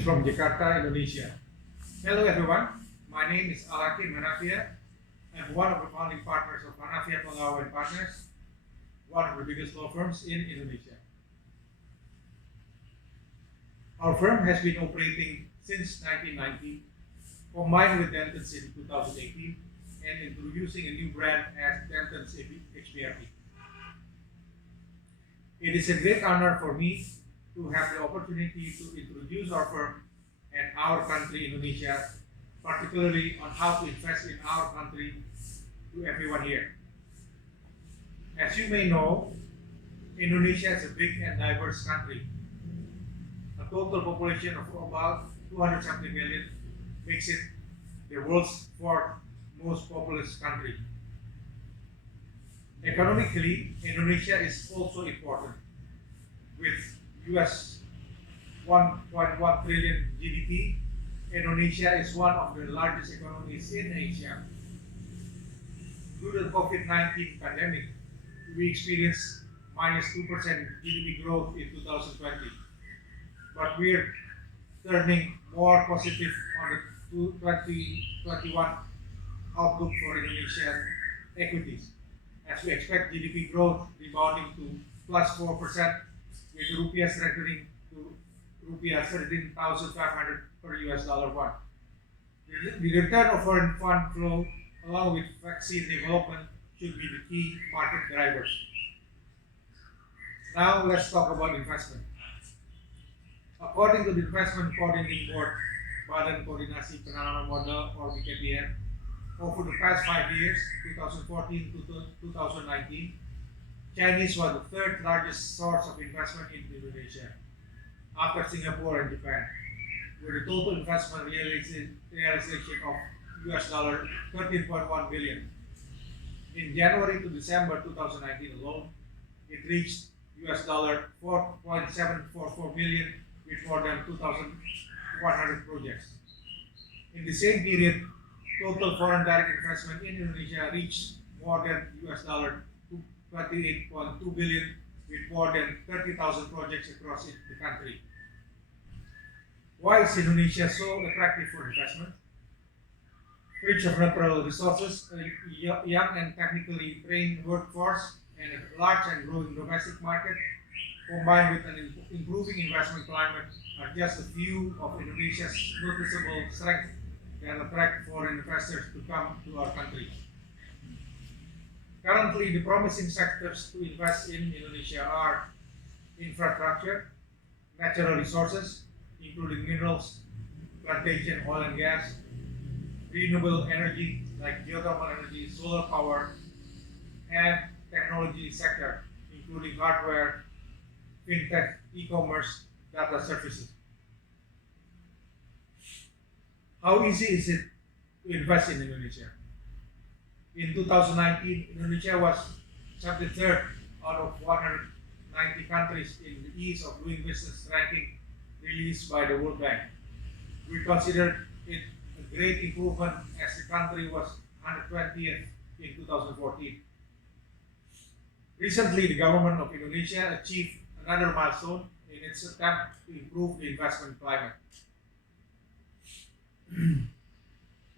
Greetings from Jakarta, Indonesia. Hello everyone, my name is Hakim Hanafiah. I'm one of the founding partners of Hanafiah and Partners, one of the biggest law firms in Indonesia. Our firm has been operating since 1990, combined with Dentons in 2018, and introducing a new brand as Dentons HPRP. It is a great honor for me to have the opportunity to introduce our firm and our country, Indonesia, particularly on how to invest in our country to everyone here. As you may know, Indonesia is a big and diverse country. A total population of about 270 million makes it the world's fourth most populous country. Economically, Indonesia is also important. With US 1.1 trillion GDP, Indonesia is one of the largest economies in Asia. Due to the COVID-19 pandemic, we experienced minus 2% GDP growth in 2020. But we're turning more positive on the 2021 outlook for Indonesian equities, as we expect GDP growth rebounding to plus 4%, with rupiah strengthening to rupiah 13,500 per US dollar one. The return of foreign fund flow, along with vaccine development, should be the key market drivers. Now let's talk about investment. According to the Investment Coordinating Board, Badan Koordinasi Penanaman Modal or BKPM, over the past 5 years, 2014 to 2019, Chinese was the third largest source of investment in Indonesia, after Singapore and Japan, with a total investment realization of US dollar 13.1 billion. In January to December 2019 alone, it reached US dollar 4.744 billion with more than 2,100 projects. In the same period, total foreign direct investment in Indonesia reached more than US dollar 28.2 billion with more than 30,000 projects across the country. Why is Indonesia so attractive for investment? Rich of natural resources, a young and technically trained workforce, and a large and growing domestic market, combined with an improving investment climate, are just a few of Indonesia's noticeable strengths that attract foreign investors to come to our country. Currently, the promising sectors to invest in Indonesia are infrastructure, natural resources, including minerals, plantation, oil and gas, renewable energy like geothermal energy, solar power, and technology sector, including hardware, fintech, e-commerce, data services. How easy is it to invest in Indonesia? In 2019, Indonesia was 73rd out of 190 countries in the ease of doing business ranking released by the World Bank. We consider it a great improvement as the country was 120th in 2014. Recently, the government of Indonesia achieved another milestone in its attempt to improve the investment climate.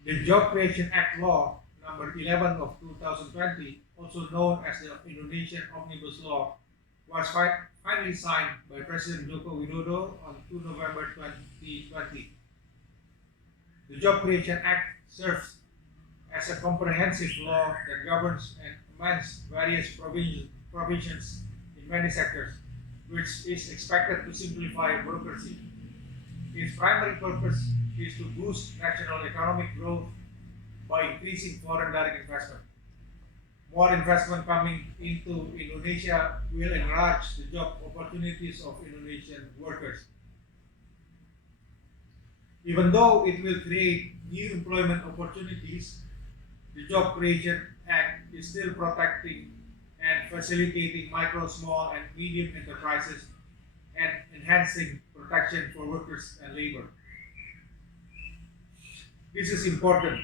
The Job Creation Act Law number 11 of 2020, also known as the Indonesian Omnibus Law, was finally signed by President Joko Widodo on 2 November 2020. The Job Creation Act serves as a comprehensive law that governs and amends various provisions in many sectors, which is expected to simplify bureaucracy. Its primary purpose is to boost national economic growth by increasing foreign direct investment. More investment coming into Indonesia will enlarge the job opportunities of Indonesian workers. Even though it will create new employment opportunities, the Job Creation Act is still protecting and facilitating micro, small, and medium enterprises and enhancing protection for workers and labor. This is important.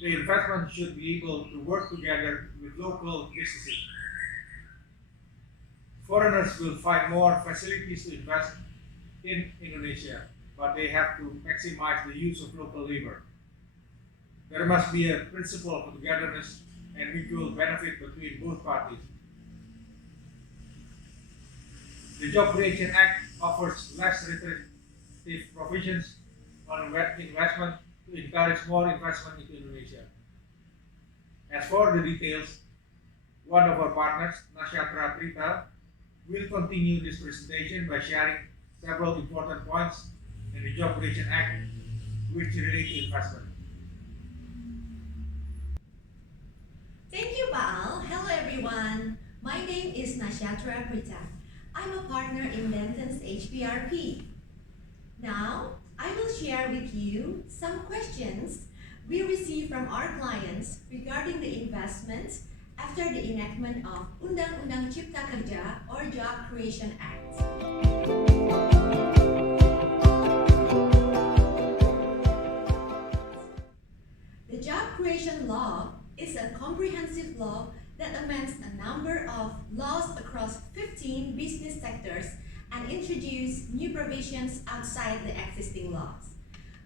The investment should be able to work together with local businesses. Foreigners will find more facilities to invest in Indonesia, but they have to maximize the use of local labor. There must be a principle of togetherness and mutual benefit between both parties. The Job Creation Act offers less restrictive provisions on investment to encourage more investment into Indonesia. As for the details, one of our partners, Nashatra Prita, will continue this presentation by sharing several important points in the Job Creation Act which relate to investment. Thank you, Baal. Hello, everyone. My name is Nashatra Prita. I'm a partner in Dentons HPRP. Now, I will share with you some questions we received from our clients regarding the investments after the enactment of Undang-Undang Cipta Kerja or Job Creation Act. The Job Creation Law is a comprehensive law that amends a number of laws across 15 business sectors and introduce new provisions outside the existing laws.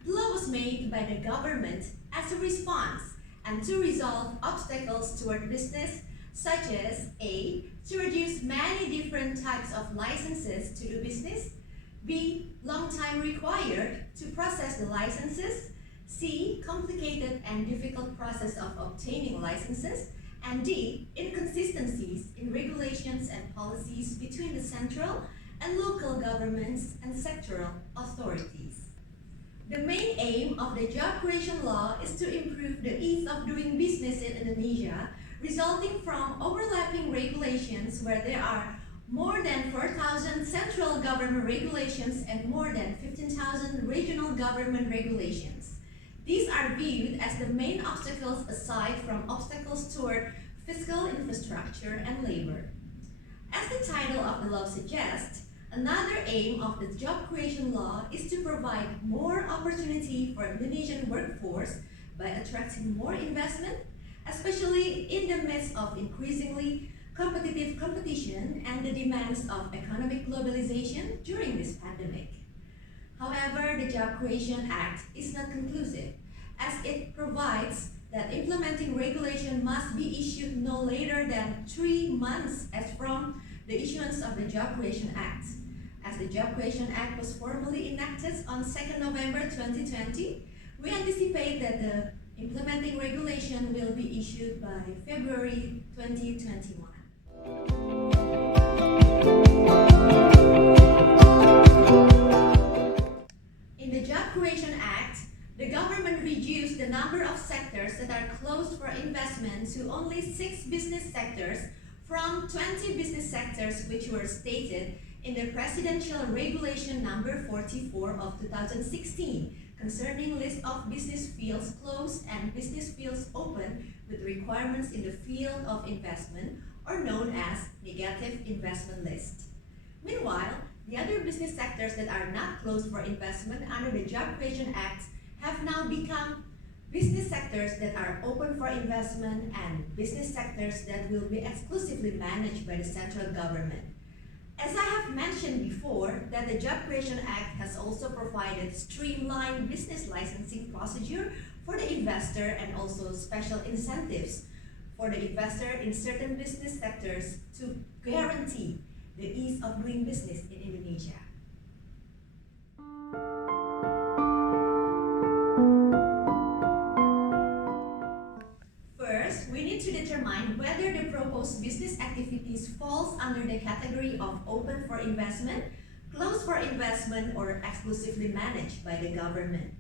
The law was made by the government as a response and to resolve obstacles toward business, such as A. to reduce many different types of licenses to do business, B. long time required to process the licenses, C. complicated and difficult process of obtaining licenses, and D. inconsistencies in regulations and policies between the central and local governments and sectoral authorities. The main aim of the Job Creation Law is to improve the ease of doing business in Indonesia, resulting from overlapping regulations where there are more than 4,000 central government regulations and more than 15,000 regional government regulations. These are viewed as the main obstacles aside from obstacles toward fiscal infrastructure and labor. As the title of the law suggests, another aim of the Job Creation Law is to provide more opportunity for Indonesian workforce by attracting more investment, especially in the midst of increasingly competitive competition and the demands of economic globalization during this pandemic. However, the Job Creation Act is not conclusive, as it provides that implementing regulation must be issued no later than 3 months as from the issuance of the Job Creation Act. As the Job Creation Act was formally enacted on 2nd November 2020, we anticipate that the implementing regulation will be issued by February 2021. In the Job Creation Act, the government reduced the number of sectors that are closed for investment to only 6 business sectors from 20 business sectors which were stated in the Presidential Regulation number 44 of 2016 concerning list of business fields closed and business fields open with requirements in the field of investment, or known as negative investment list. Meanwhile, the other business sectors that are not closed for investment under the Job Creation Act have now become business sectors that are open for investment and business sectors that will be exclusively managed by the central government. As I have mentioned before, that the Job Creation Act has also provided streamlined business licensing procedure for the investor and also special incentives for the investor in certain business sectors to guarantee the ease of doing business in Indonesia. First, we need to determine whether the proposed business activities falls under the category of open for investment, closed for investment, or exclusively managed by the government.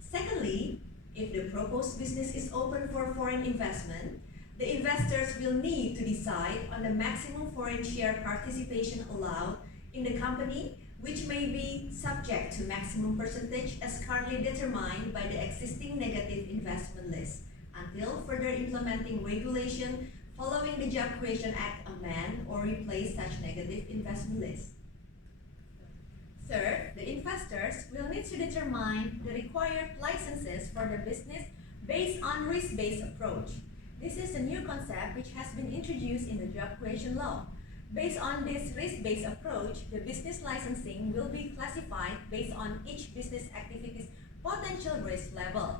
Secondly, if the proposed business is open for foreign investment, the investors will need to decide on the maximum foreign share participation allowed in the company, which may be subject to maximum percentage as currently determined by the existing negative investment list, until further implementing regulation following the Job Creation Act amend or replace such negative investment list. Third, the investors will need to determine the required licenses for the business based on risk-based approach. This is a new concept which has been introduced in the Job Creation Law. Based on this risk-based approach, the business licensing will be classified based on each business activity's potential risk level.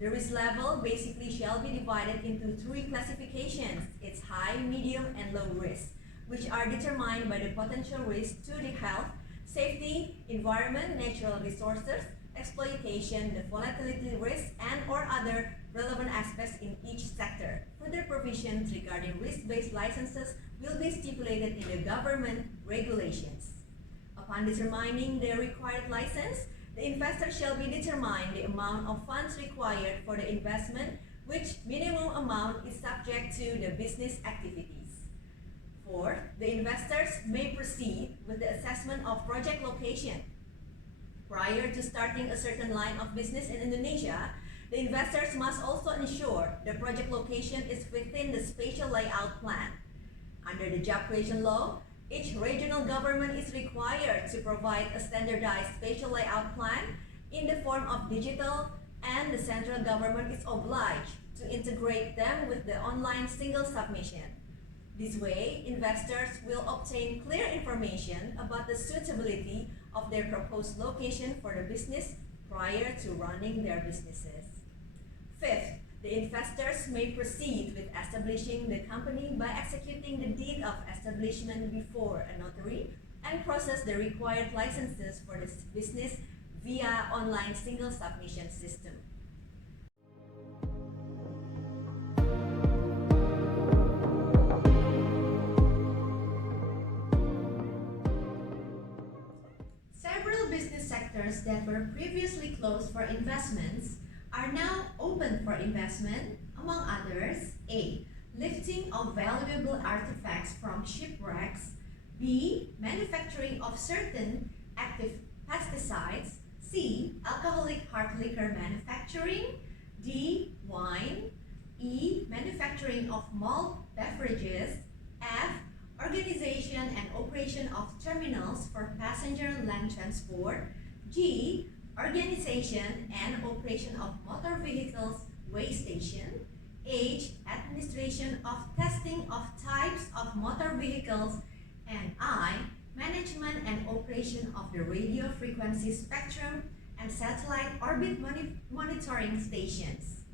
The risk level basically shall be divided into three classifications: its high, medium, and low risk, which are determined by the potential risk to the health, safety, environment, natural resources, exploitation, the volatility risk, and or other relevant aspects in each sector. Further provisions regarding risk-based licenses will be stipulated in the government regulations. Upon determining the required license, the investor shall be determined the amount of funds required for the investment, which minimum amount is subject to the business activities. Fourth, the investors may proceed with the assessment of project location. Prior to starting a certain line of business in Indonesia, the investors must also ensure the project location is within the spatial layout plan. Under the job creation law, each regional government is required to provide a standardized spatial layout plan in the form of digital, and the central government is obliged to integrate them with the online single submission. This way, investors will obtain clear information about the suitability of their proposed location for the business prior to running their businesses. Fifth, the investors may proceed with establishing the company by executing the deed of establishment before a notary and process the required licenses for this business via online single submission system. Several business sectors that were previously closed for investments are now open for investment, among others: A. Lifting of valuable artifacts from shipwrecks. B. Manufacturing of certain active pesticides. C. Alcoholic hard liquor manufacturing. D. Wine. E. Manufacturing of malt beverages. F. Organization and operation of terminals for passenger land transport. G. Organization and operation of motor vehicles weigh station. H. Administration of testing of types of motor vehicles. And I. Management and operation of the radio frequency spectrum and satellite orbit monitoring stations.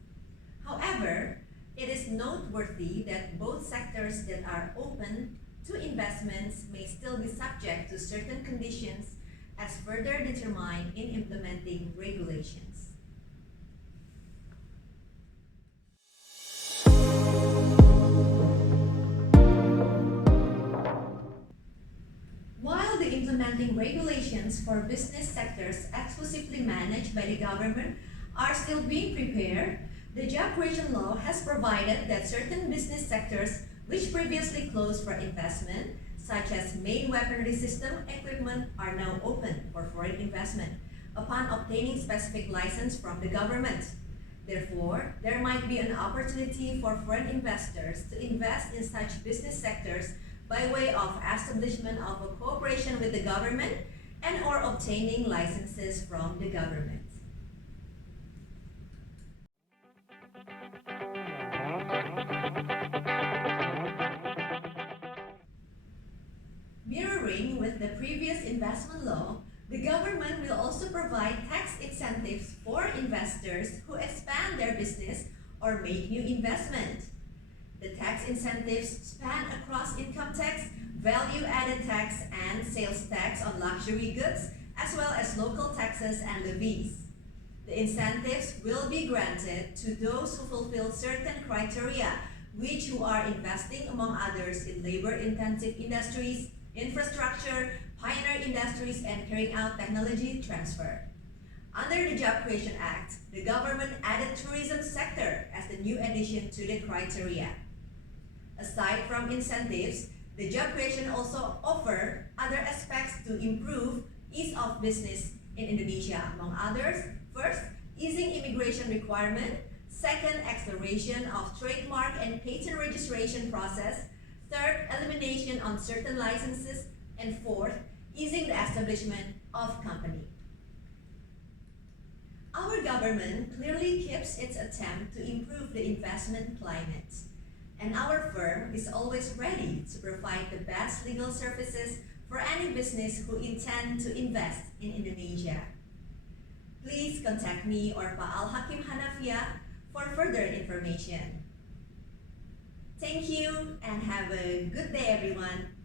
However, it is noteworthy that both sectors that are open to investments may still be subject to certain conditions as further determined in implementing regulations. While the implementing regulations for business sectors exclusively managed by the government are still being prepared, the job creation law has provided that certain business sectors which previously closed for investment, such as main weaponry system equipment, are now open for foreign investment upon obtaining specific license from the government. Therefore, there might be an opportunity for foreign investors to invest in such business sectors by way of establishment of a cooperation with the government and or obtaining licenses from the government. Mirroring with the previous investment law, the government will also provide tax incentives for investors who expand their business or make new investment. The tax incentives span across income tax, value-added tax, and sales tax on luxury goods, as well as local taxes and levies. The incentives will be granted to those who fulfill certain criteria, which who are investing, among others, in labor-intensive industries, infrastructure, pioneer industries, and carrying out technology transfer. Under the Job Creation Act, the government added tourism sector as the new addition to the criteria. Aside from incentives, the job creation also offer other aspects to improve ease of business in Indonesia, among others: first, easing immigration requirement; second, acceleration of trademark and patent registration process; third, elimination on certain licenses; and fourth, easing the establishment of company. Our government clearly keeps its attempt to improve the investment climate. and our firm is always ready to provide the best legal services for any business who intend to invest in Indonesia. Please contact me or Pak Hakim Hanafiah for further information. Thank you and have a good day, everyone.